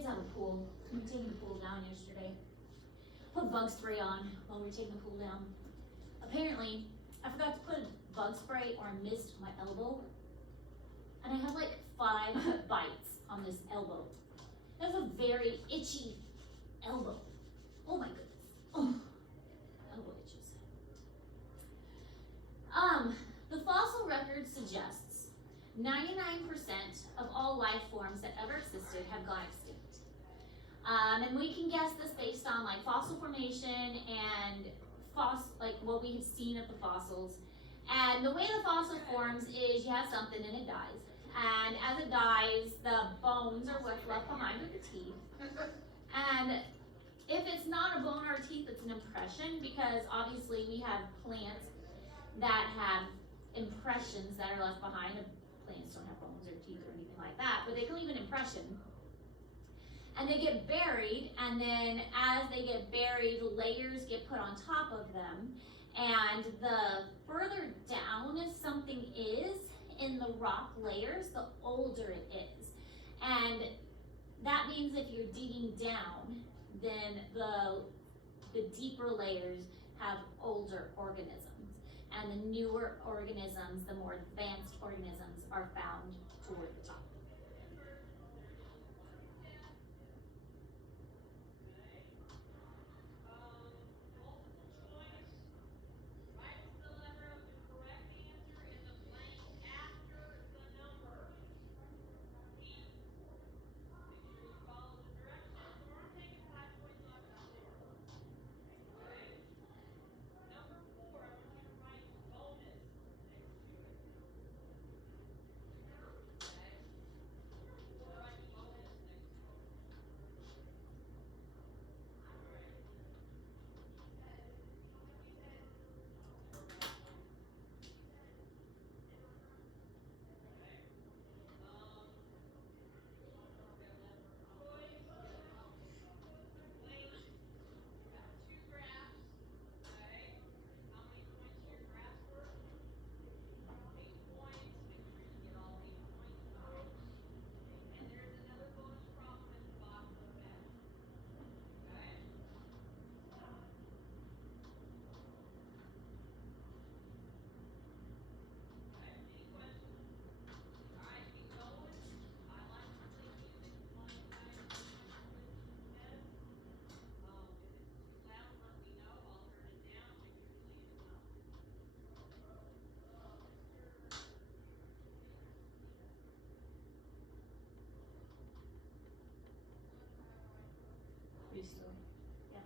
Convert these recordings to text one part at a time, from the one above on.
kids have a pool. We were taking the pool down yesterday. Put bug spray on while we were taking the pool down. Apparently, I forgot to put bug spray or I missed my elbow. And I have like 5 bites on this elbow. That's a very itchy elbow. Oh my goodness. Oh, elbow itches. The fossil record suggests 99% of all life forms that ever existed have gone extinct. And we can guess this based on like fossil formation and like what we have seen of the fossils. And the way the fossil forms is you have something and it dies. And as it dies, the bones are what's left behind with the teeth. And if it's not a bone or a teeth, it's an impression, because obviously we have plants that have impressions that are left behind. Plants don't have bones or teeth or anything like that, but they can leave an impression. And they get buried, and then as they get buried, layers get put on top of them. And the further down something is in the rock layers, the older it is. And that means if you're digging down, then the deeper layers have older organisms. And the newer organisms, the more advanced organisms, are found toward the top. Pretty slow. Yeah.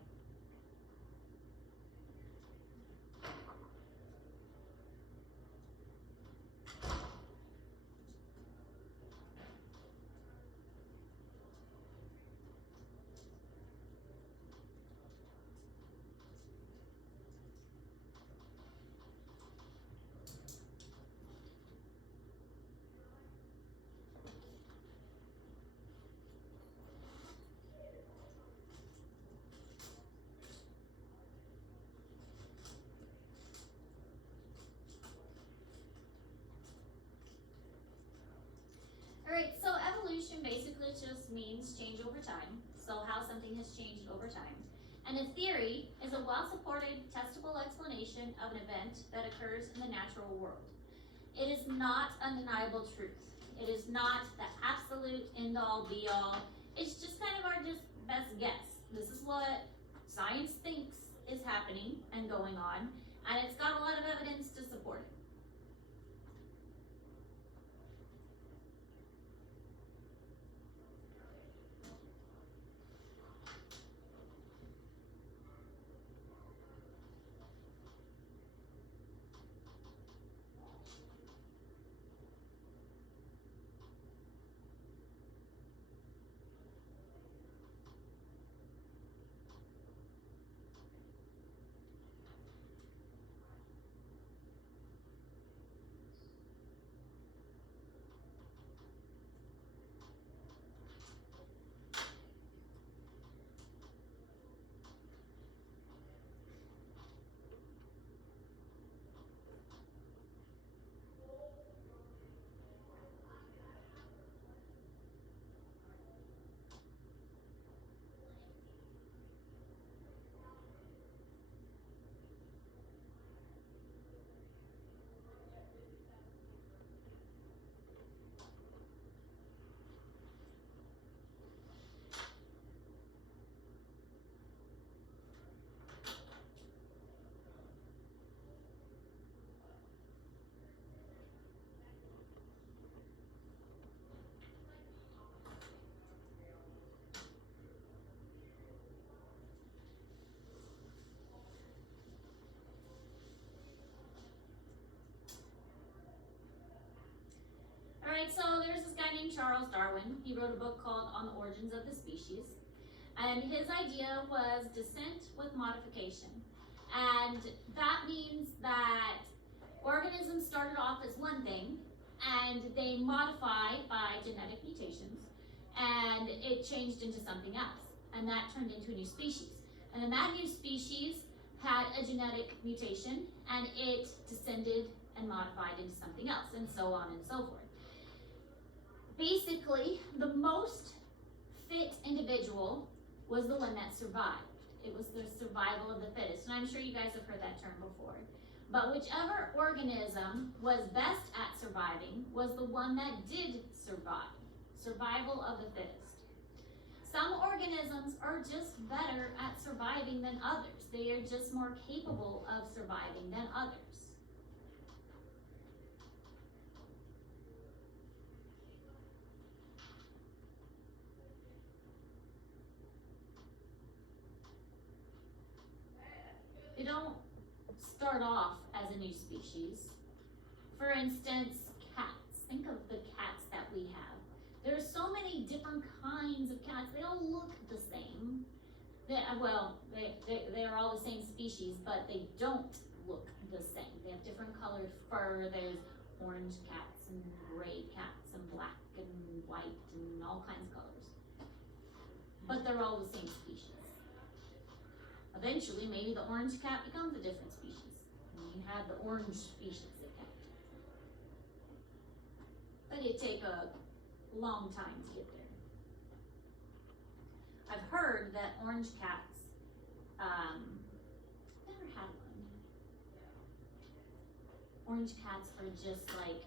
Alright, so evolution basically just means change over time. So how something has changed over time. And a theory is a well-supported, testable explanation of an event that occurs in the natural world. It is not undeniable truth. It is not the absolute end-all, be-all. It's just kind of our just best guess. This is what science thinks is happening and going on, and it's got a lot of evidence to support it. right, so there's this guy named Charles Darwin. He wrote a book called On the Origins of the Species. And his idea was descent with modification. And that means that organisms started off as one thing, and they modified by genetic mutations, and it changed into something else. And that turned into a new species. And then that new species had a genetic mutation, and it descended and modified into something else, and so on and so forth. Basically, the most fit individual was the one that survived. It was the survival of the fittest, and I'm sure you guys have heard that term before. But whichever organism was best at surviving was the one that did survive. Survival of the fittest. Some organisms are just better at surviving than others. They are just more capable of surviving than others. They don't start off as a new species. For instance, cats. Think of the cats that we have. There's so many different kinds of cats. They all look the same. They're all the same species, but they don't look the same. They have different colored fur. There's orange cats and gray cats and black and white and all kinds of colors. But they're all the same species. Eventually, maybe the orange cat becomes a different species. And you have the orange species of cat. But it'd take a long time to get there. I've heard that orange cats, never had one. Orange cats are just like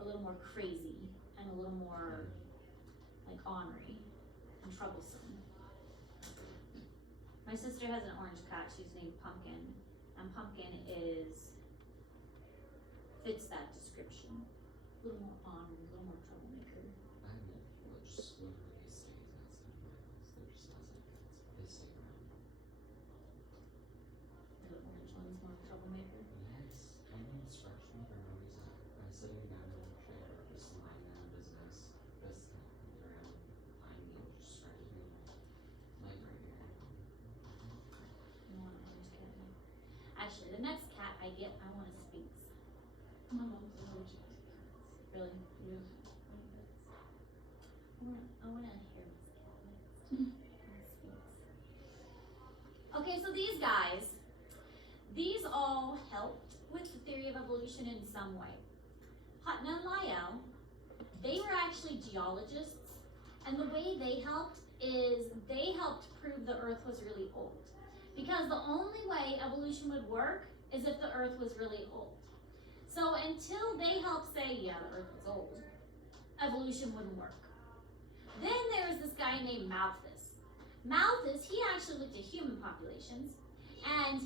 a little more crazy and a little more like ornery and troublesome. My sister has an orange cat. She's named Pumpkin, and Pumpkin fits that description. A little more ornery, a little more troublemaker. I have multiple that just literally stays outside my house. They're just outside cats, but they stay around. The orange one's more troublemaker. Yes, one of them scratched me for no reason. I was sitting down in a chair, just minding my own business. This cat comes around behind me and just scratches me like right here. You want an orange cat now? Actually, the next cat I get, I want a Sphinx. My mom's allergic to cats. Really? You? I want a hairless cat next. Sphinx. Okay, so these guys, these all helped with the theory of evolution in some way. Putnam and Lyell, they were actually geologists, and the way they helped is they helped prove the Earth was really old. Because the only way evolution would work is if the Earth was really old. So until they helped say, yeah, the Earth was old, evolution wouldn't work. Then there was this guy named Malthus. Malthus, he actually looked at human populations, and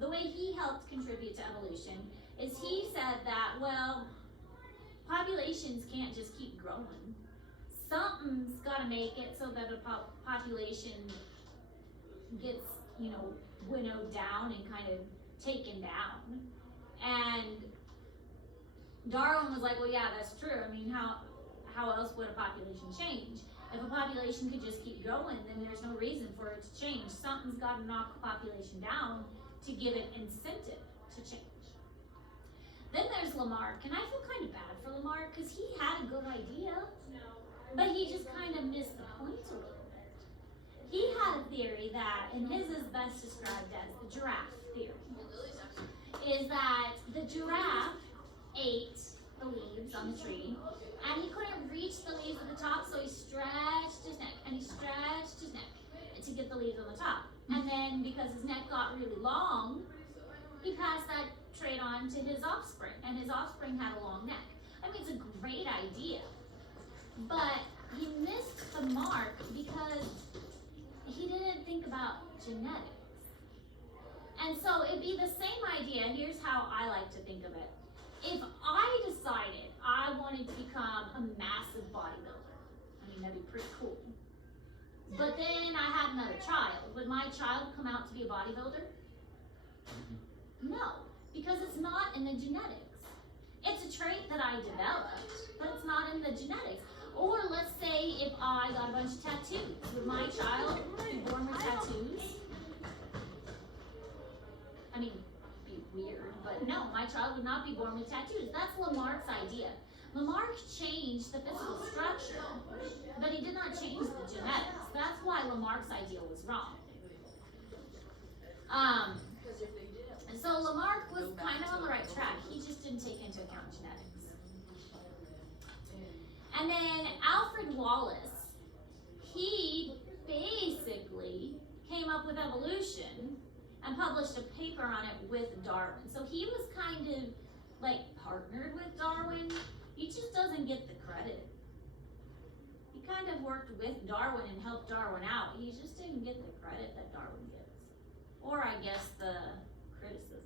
the way he helped contribute to evolution is he said that, well, populations can't just keep growing. Something's got to make it so that a population gets, winnowed down and kind of taken down. And Darwin was like, well, yeah, that's true. I mean, how else would a population change? If a population could just keep growing, then there's no reason for it to change. Something's got to knock a population down to give it incentive to change. Then there's Lamarck, and I feel kind of bad for Lamarck because he had a good idea, but he just kind of missed the point a little bit. He had a theory that, and his is best described as the giraffe theory, is that the giraffe ate the leaves on the tree, and he couldn't reach the leaves at the top, so he stretched his neck, and he stretched his neck to get the leaves on the top. And then, because his neck got really long, he passed that trait on to his offspring, and his offspring had a long neck. I mean, it's a great idea, but he missed the mark because he didn't think about genetics. And so it'd be the same idea. Here's how I like to think of it. If I decided I wanted to become a massive bodybuilder, I mean, that'd be pretty cool. But then I had another child. Would my child come out to be a bodybuilder? No, because it's not in the genetics. It's a trait that I developed, but it's not in the genetics. Or let's say if I got a bunch of tattoos, would my child be born with tattoos? I mean, it'd be weird, but no, my child would not be born with tattoos. That's Lamarck's idea. Lamarck changed the physical structure, but he did not change the genetics. That's why Lamarck's idea was wrong. And so Lamarck was kind of on the right track. He just didn't take into account genetics. And then Alfred Wallace, he basically came up with evolution and published a paper on it with Darwin. So he was kind of like partnered with Darwin. He just doesn't get the credit. He kind of worked with Darwin and helped Darwin out. He just didn't get the credit that Darwin gets. Or I guess the criticism.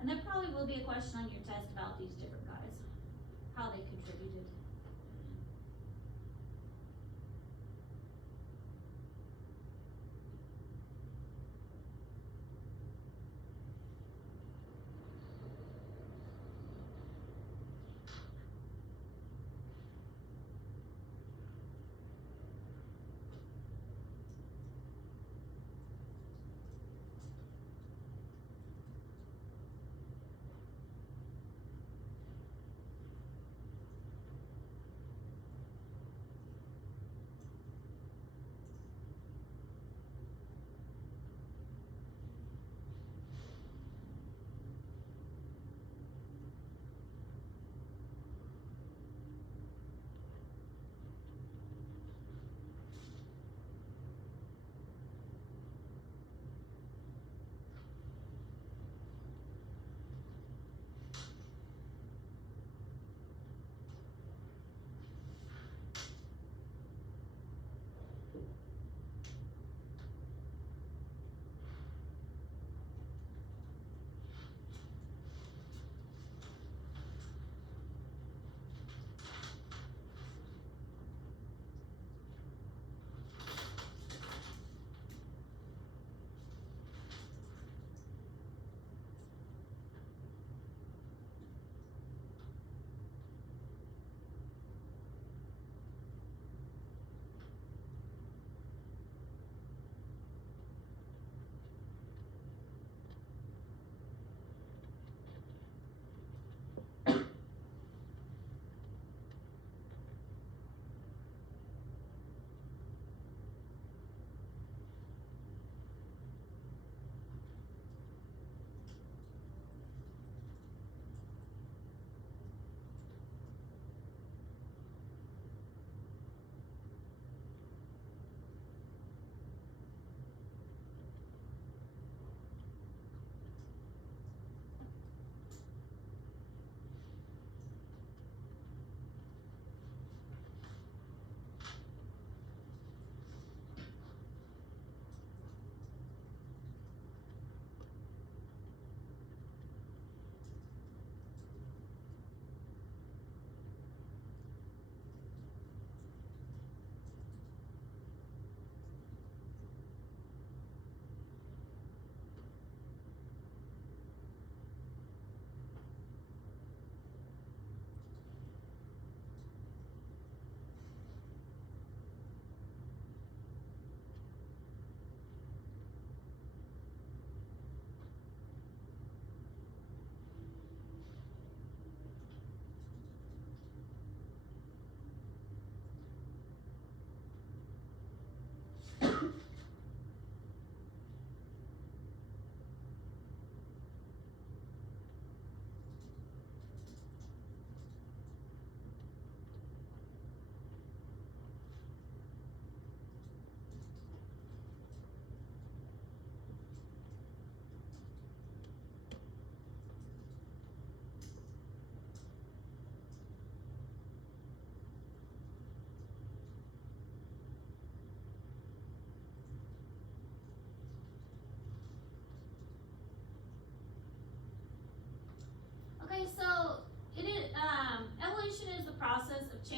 And there probably will be a question on your test about these different guys, how they contributed.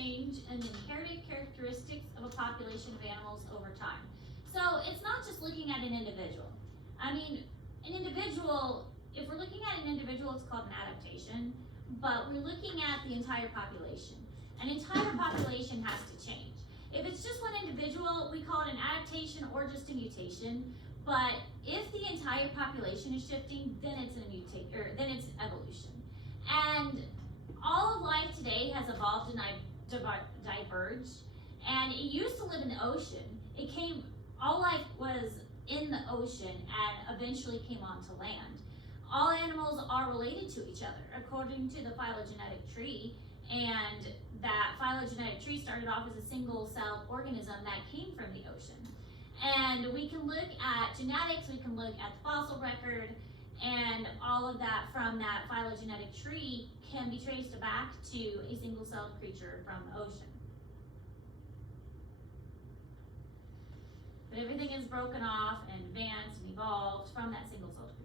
change in the inherited characteristics of a population of animals over time. So it's not just looking at an individual. I mean, an individual, if we're looking at an individual, it's called an adaptation, but we're looking at the entire population. An entire population has to change. If it's just one individual, we call it an adaptation or just a mutation. But if the entire population is shifting, then it's then it's evolution. And all of life today has evolved and diverged. And it used to live in the ocean. All life was in the ocean and eventually came onto land. All animals are related to each other according to the phylogenetic tree. And that phylogenetic tree started off as a single-celled organism that came from the ocean. And we can look at genetics, we can look at the fossil record, and all of that from that phylogenetic tree can be traced back to a single-celled creature from the ocean. But everything is broken off and advanced and evolved from that single-celled creature.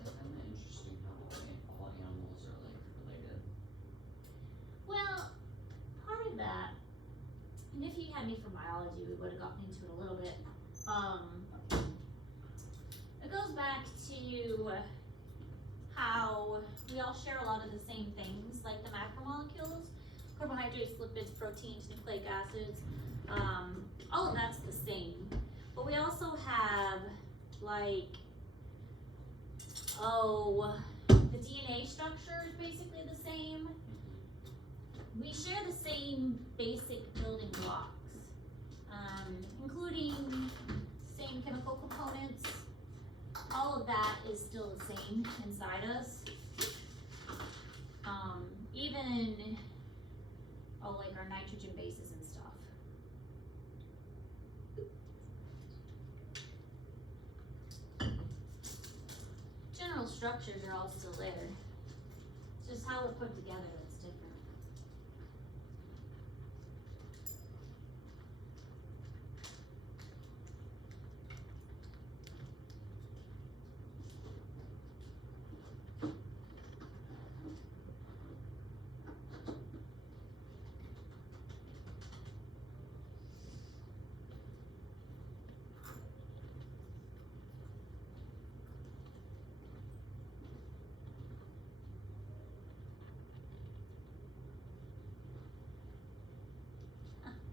I find that interesting how all animals are like related. Well, part of that, and if you had me for biology, we would have gotten into it a little bit. It goes back to how we all share a lot of the same things, like the macromolecules, carbohydrates, lipids, proteins, nucleic acids. All of that's the same. But we also have like, the DNA structure is basically the same. We share the same basic building blocks, including same chemical components. All of that is still the same inside us. Even, like our nitrogen bases and stuff. General structures are all still there. It's just how we're put together that's different.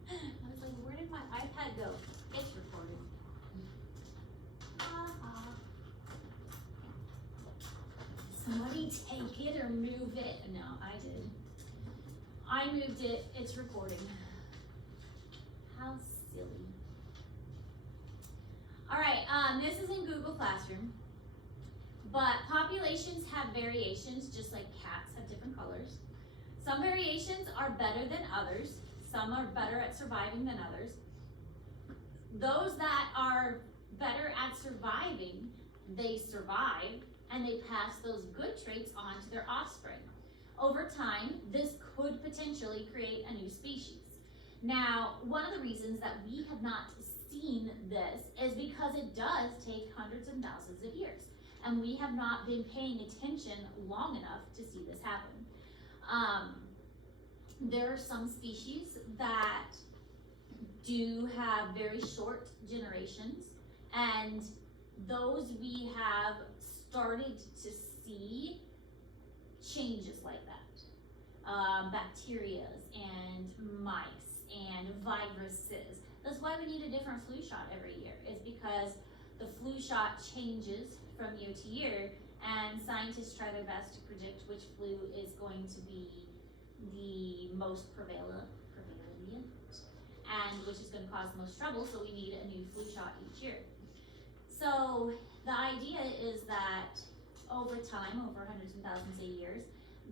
I was like, where did my iPad go? It's recording. Somebody take it or move it. No, I did. I moved it. It's recording. How silly. All right, this is in Google Classroom. But populations have variations, just like cats have different colors. Some variations are better than others. Some are better at surviving than others. Those that are better at surviving, they survive and they pass those good traits on to their offspring. Over time, this could potentially create a new species. Now, one of the reasons that we have not seen this is because it does take hundreds and thousands of years, and we have not been paying attention long enough to see this happen. There are some species that do have very short generations, and those we have started to see changes like that. Bacterias and mice and viruses. That's why we need a different flu shot every year, is because the flu shot changes from year to year, and scientists try their best to predict which flu is going to be the most prevalent and which is going to cause the most trouble, so we need a new flu shot each year. So the idea is that over time, over hundreds and thousands of years,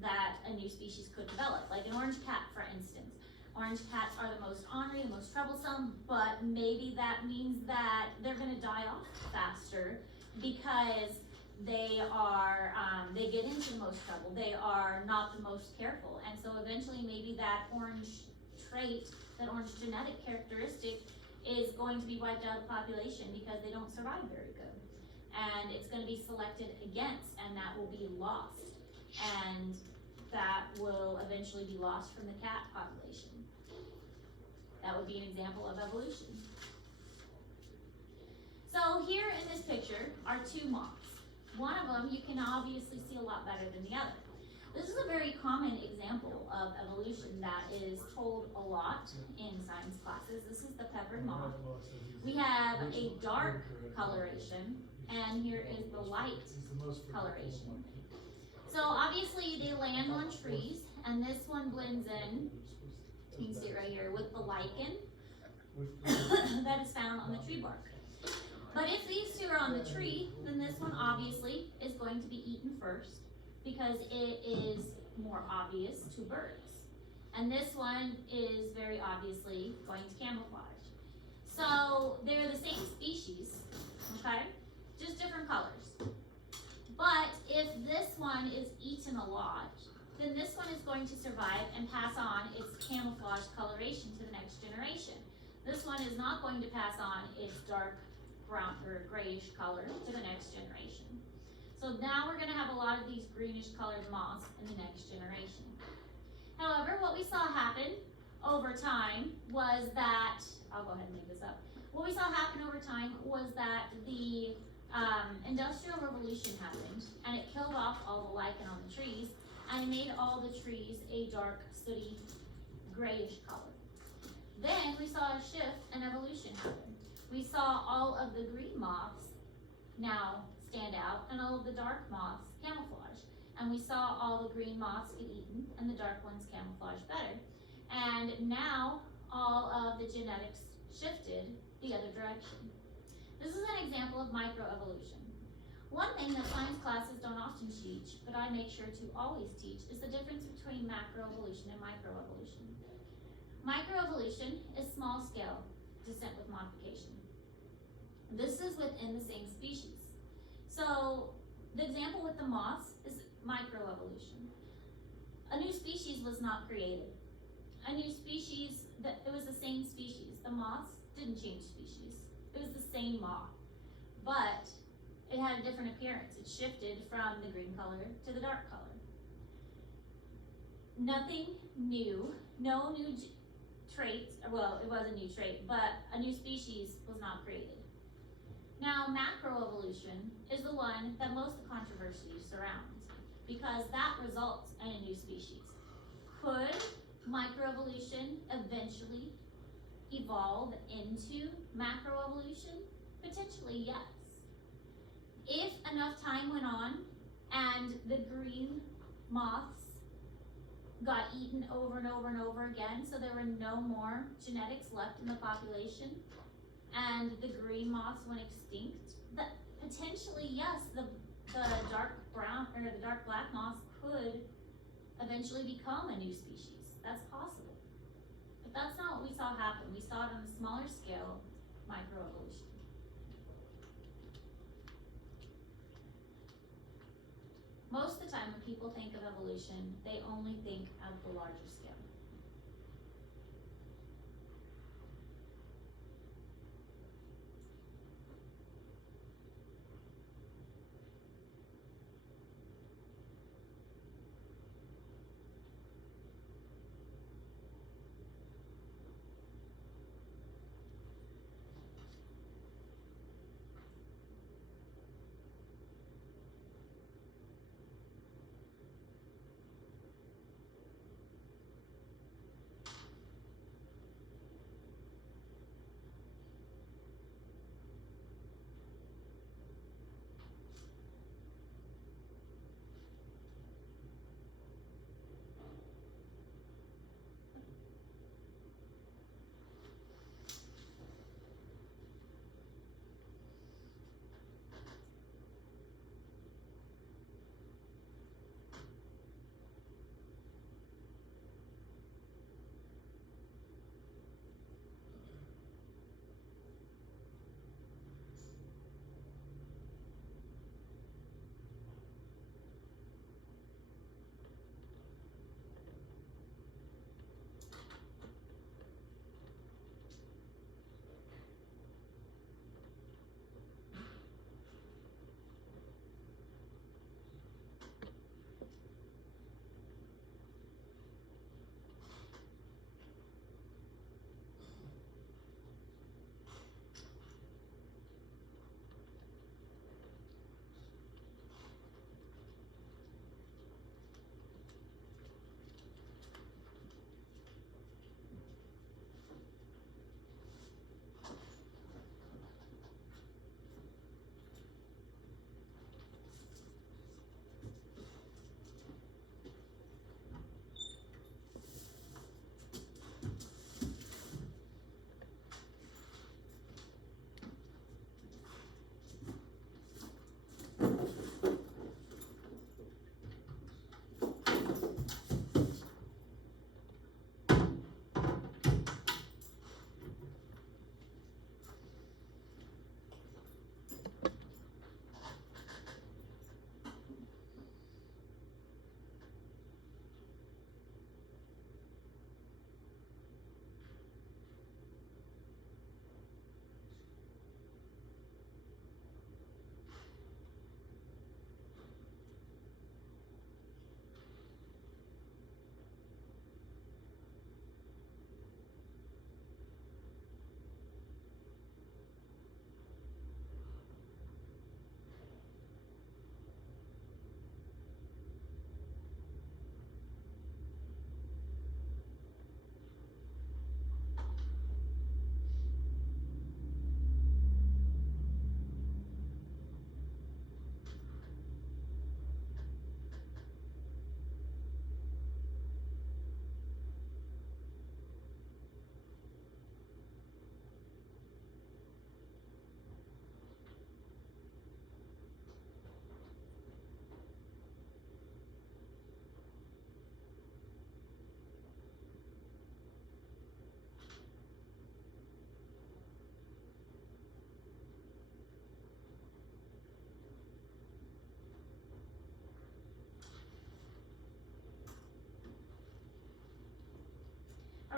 that a new species could develop, like an orange cat, for instance. Orange cats are the most ornery, the most troublesome, but maybe that means that they're going to die off faster because they are, they get into the most trouble. They are not the most careful, and so eventually maybe that orange trait, that orange genetic characteristic, is going to be wiped out of the population because they don't survive very good. And it's going to be selected against, and that will be lost. And that will eventually be lost from the cat population. That would be an example of evolution. So here in this picture are two moths. One of them you can obviously see a lot better than the other. This is a very common example of evolution that is told a lot in science classes. This is the peppered moth. We have a dark coloration, and here is the light coloration. So obviously they land on trees, and this one blends in, you can see it right here, with the lichen that is found on the tree bark. But if these two are on the tree, then this one obviously is going to be eaten first, because it is more obvious to birds. And this one is very obviously going to camouflage. So they're the same species, okay? Just different colors. But if this one is eaten a lot, then this one is going to survive and pass on its camouflage coloration to the next generation. This one is not going to pass on its dark brown or grayish color to the next generation. So now we're going to have a lot of these greenish colored moths in the next generation. However, what we saw happen over time was that, I'll go ahead and make this up. What we saw happen over time was that the Industrial Revolution happened, and it killed off all the lichen on the trees, and it made all the trees a dark, sooty, grayish color. Then we saw a shift and evolution happen. We saw all of the green moths now stand out, and all of the dark moths camouflage. And we saw all the green moths get eaten, and the dark ones camouflage better. And now all of the genetics shifted the other direction. This is an example of microevolution. One thing that science classes don't often teach, but I make sure to always teach, is the difference between macroevolution and microevolution. Microevolution is small scale descent with modification. This is within the same species. So the example with the moths is microevolution. A new species was not created. A new species, it was the same species. The moths didn't change species. It was the same moth, but it had a different appearance. It shifted from the green color to the dark color. Nothing new, no new traits, well, it was a new trait, but a new species was not created. Now, macroevolution is the one that most of the controversy surrounds, because that results in a new species. Could microevolution eventually evolve into macroevolution? Potentially, yes. If enough time went on and the green moths got eaten over and over and over again, so there were no more genetics left in the population, and the green moths went extinct, that potentially, yes, the dark brown or the dark black moths could eventually become a new species. That's possible. But that's not what we saw happen. We saw it on a smaller scale, microevolution. Most of the time when people think of evolution, they only think of the larger scale.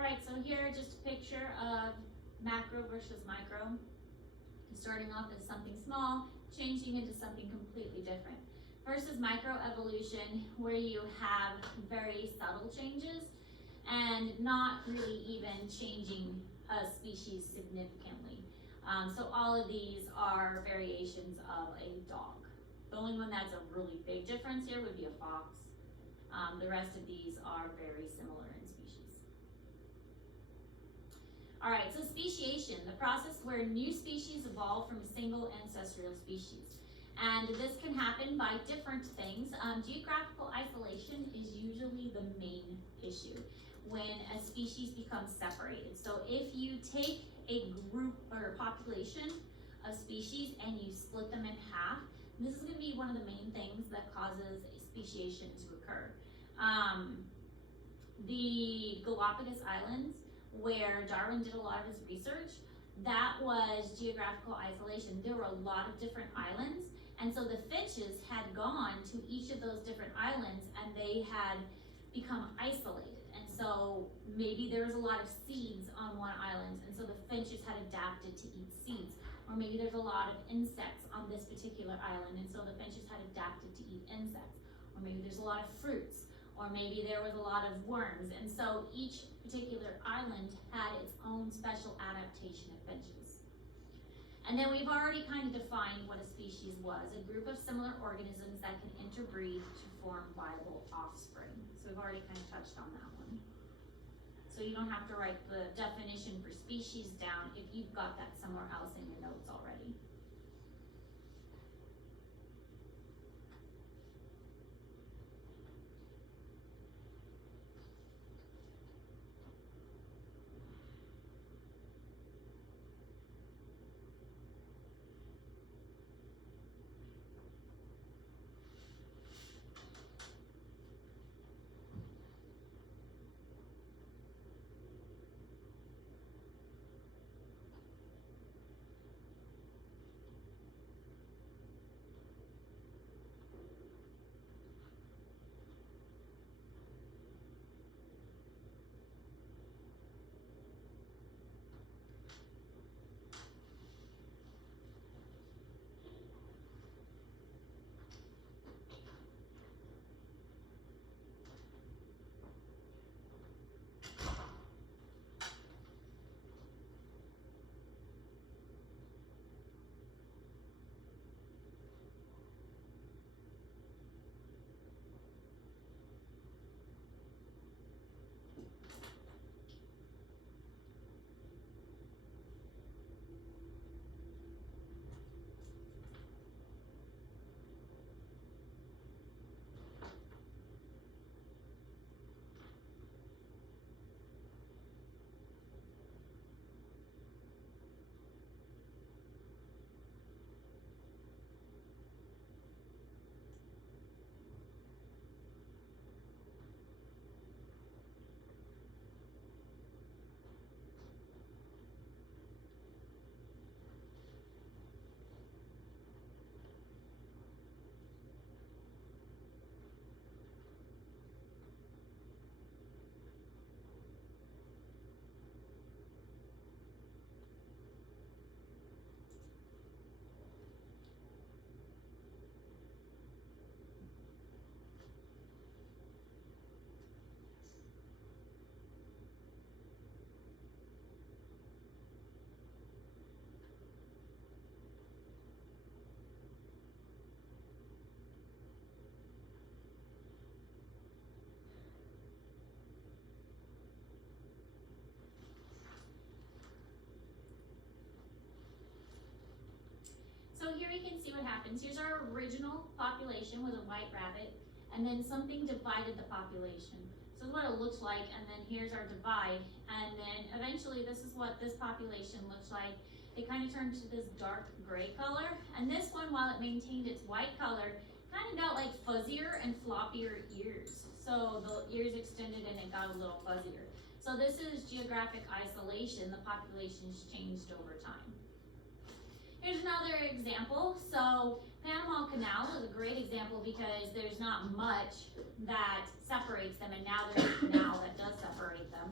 Alright, so here just a picture of macro versus micro. Starting off as something small, changing into something completely different. Versus microevolution, where you have very subtle changes and not really even changing a species significantly. So all of these are variations of a dog. The only one that's a really big difference here would be a fox. The rest of these are very similar in species. Alright, so speciation, the process where new species evolve from a single ancestral species. And this can happen by different things. Geographical isolation is usually the main issue when a species becomes separated. So if you take a group or a population of species and you split them in half, this is going to be one of the main things that causes speciation to occur. The Galapagos Islands, where Darwin did a lot of his research, that was geographical isolation. There were a lot of different islands, and so the finches had gone to each of those different islands and they had become isolated. And so maybe there was a lot of seeds on one island, and so the finches had adapted to eat seeds. Or maybe there's a lot of insects on this particular island, and so the finches had adapted to eat insects. Or maybe there's a lot of fruits, or maybe there was a lot of worms. And so each particular island had its own special adaptation of finches. And then we've already kind of defined what a species was, a group of similar organisms that can interbreed to form viable offspring. So we've already kind of touched on that one. So you don't have to write the definition for species down if you've got that somewhere else in your notes already. So here you can see what happens. Here's our original population with a white rabbit, and then something divided the population. So this is what it looks like, and then here's our divide, and then eventually this is what this population looks like. It kind of turned to this dark gray color, and this one, while it maintained its white color, kind of got like fuzzier and floppier ears. So the ears extended and it got a little fuzzier. So this is geographic isolation. The population's changed over time. Here's another example. So Panama Canal is a great example because there's not much that separates them, and now there's a canal that does separate them.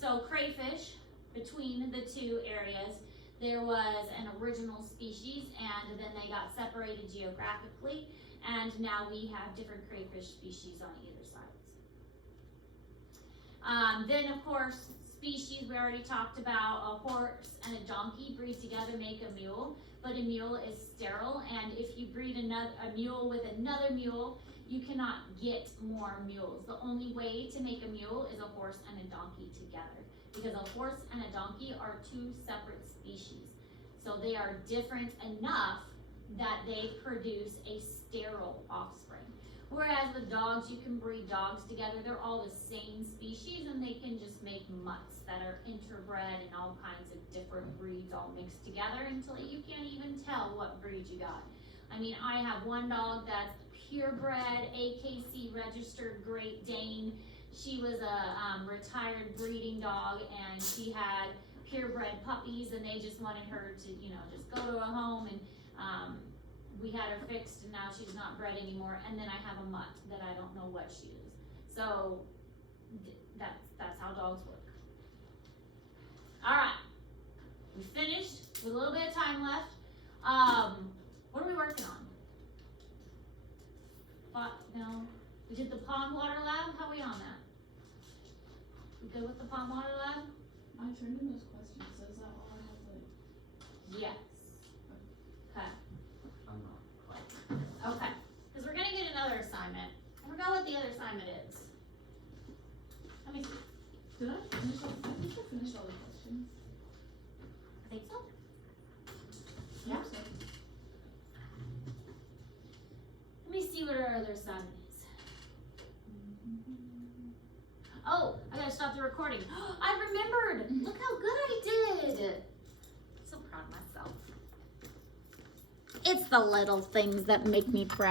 So crayfish, between the two areas, there was an original species, and then they got separated geographically, and now we have different crayfish species on either sides. Then of course, species we already talked about, a horse and a donkey breed together, make a mule, but a mule is sterile, and if you breed a mule with another mule, you cannot get more mules. The only way to make a mule is a horse and a donkey together, because a horse and a donkey are two separate species. So they are different enough that they produce a sterile offspring. Whereas with dogs, you can breed dogs together. They're all the same species, and they can just make mutts that are interbred and all kinds of different breeds all mixed together until you can't even tell what breed you got. I mean, I have one dog that's purebred, AKC registered Great Dane. She was a retired breeding dog, and she had purebred puppies, and they just wanted her to, you know, just go to a home, and we had her fixed, and now she's not bred anymore. And then I have a mutt that I don't know what she is. So that's how dogs work. All right, we finished with a little bit of time left. What are we working on? No, we did the pond water lab. How are we on that? We good with the pond water lab? I turned in those questions, so is that all I have to? Yes. Okay. I'm not quite. Okay. Because we're gonna get another assignment. I forgot what the other assignment is. Let me see. Did I finish all, I think I finished all the questions. I think so. I Yeah. hope so. Let me see what our other assignment is. Oh, I gotta stop the recording. I remembered. Look how good I did. So proud of myself. It's the little things that make me proud.